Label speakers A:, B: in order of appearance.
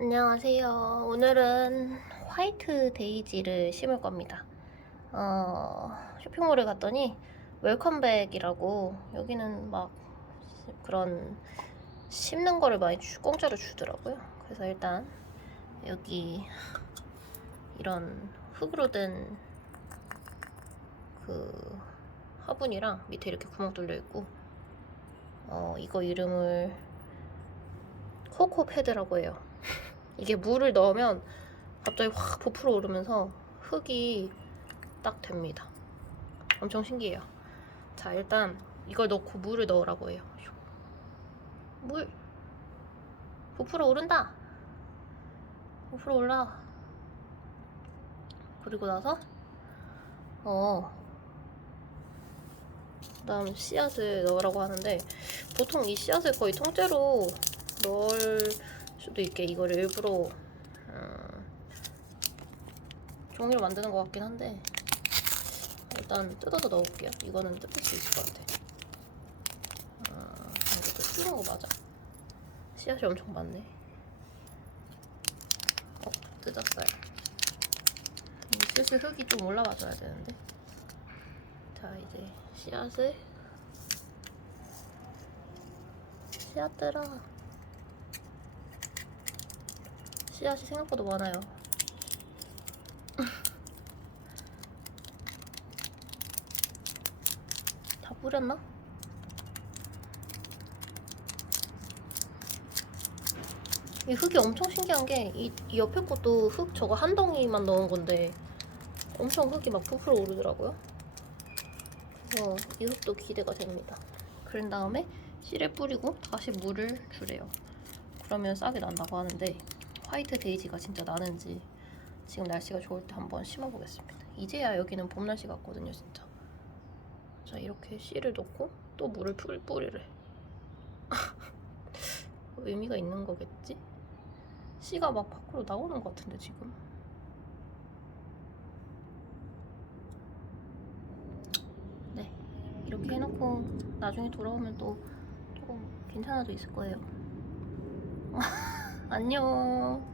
A: 안녕하세요. 오늘은 화이트 데이지를 심을 겁니다. 어, 쇼핑몰에 갔더니 웰컴백이라고 여기는 막 그런 심는 거를 많이 주, 공짜로 주더라고요. 그래서 일단 여기 이런 흙으로 된 그 화분이랑 밑에 이렇게 구멍 뚫려 있고 어, 이거 이름을 코코 패드라고 해요. 이게 물을 넣으면 갑자기 확 부풀어 오르면서 흙이 딱 됩니다. 엄청 신기해요. 자, 일단 이걸 넣고 물을 넣으라고 해요. 물 부풀어 오른다. 부풀어 올라. 그리고 나서 어 그 다음 씨앗을 넣으라고 하는데 보통 이 씨앗을 거의 통째로 넣을 수도 있게 이거를 일부러 음, 종이로 만드는 것 같긴 한데 일단 뜯어서 넣어볼게요. 이거는 뜯을 수 있을 것 같아. 아, 이것도 뜯는 거 맞아? 씨앗이 엄청 많네. 어, 뜯었어요. 이 슬슬 흙이 좀 올라와줘야 되는데. 자, 이제 씨앗을 씨앗들아 씨앗이 생각보다 많아요. 다 뿌렸나? 이 흙이 엄청 신기한 게 이 옆에 것도 흙 저거 한 덩이만 넣은 건데 엄청 흙이 막 부풀어 오르더라고요. 그래서 이 흙도 기대가 됩니다. 그런 다음에 씨를 뿌리고 다시 물을 주래요. 그러면 싹이 난다고 하는데 화이트 데이지가 진짜 나는지 지금 날씨가 좋을 때 한번 심어보겠습니다. 이제야 여기는 봄 날씨 같거든요, 진짜. 자 이렇게 씨를 넣고 또 물을 뿌, 뿌리래. 의미가 있는 거겠지? 씨가 막 밖으로 나오는 것 같은데 지금. 네 이렇게 해놓고 나중에 돌아오면 또 조금 괜찮아져 있을 거예요. 안녕.